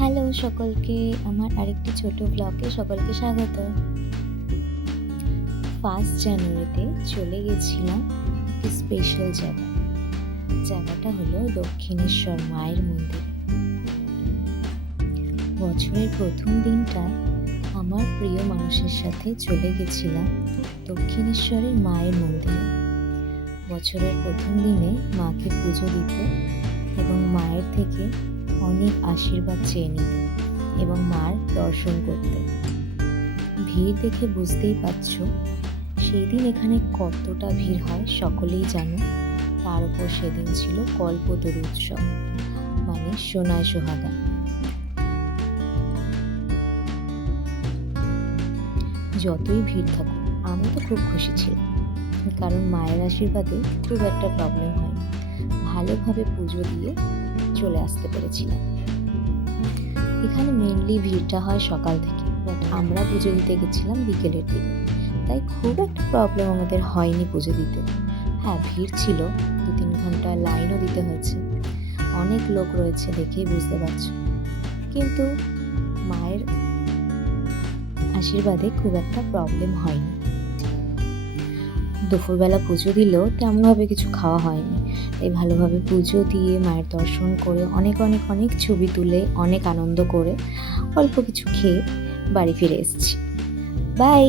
Hello সকলকে, আমার আরেকটি ছোট ব্লগে সকলকে স্বাগত। 1 জানুয়ারিতে চলে গেছিলাম একটি স্পেশাল জায়গাটা হলো দক্ষিণেশ্বর মায়ের মন্দির। বছরের প্রথম দিনটায় আমার প্রিয় মানুষের সাথে চলে গেছিলাম দক্ষিণেশ্বরের মায়ের মন্দিরে। বছরের প্রথম দিনে মাকে পুজো দিতে এবং মায়ের থেকে অনেক আশীর্বাদ চেয়ে নিতে এবং মার দর্শন করতে। ভিড় দেখে বুঝতেই পারছো সেই দিন এখানে কতটা ভিড় হয় সকলেই জানো। তার উপর সেদিন ছিল কল্পতরু উৎসব, মানে সোনায় সোহাগা। যতই ভিড় থাকুক আমি তো খুব খুশি ছিলাম, কারণ মায়ের আশীর্বাদে খুব একটা প্রবলেম হয়নি। ভালোভাবে পুজো দিয়ে চলে আসতে পেরেছিলাম। এখানে মেনলি ভিড়টা হয় সকাল থেকে, বাট আমরা পুজো দিতে গেছিলাম বিকেলের দিকে, তাই খুব একটা প্রবলেম আমাদের হয়নি পুজো দিতে। হ্যাঁ, ভিড় ছিল, 2-3 ঘন্টা লাইনও দিতে হয়েছে, অনেক লোক রয়েছে দেখেই বুঝতে পারছো, কিন্তু মায়ের আশীর্বাদে খুব একটা প্রবলেম হয়নি। দুপুরবেলা পুজো দিলেও তেমনভাবে কিছু খাওয়া হয়নি, তাই ভালোভাবে পুজো দিয়ে মায়ের দর্শন করে অনেক অনেক অনেক ছবি তুলে অনেক আনন্দ করে অল্প কিছু খেয়ে বাড়ি ফিরে এসেছি। বাই।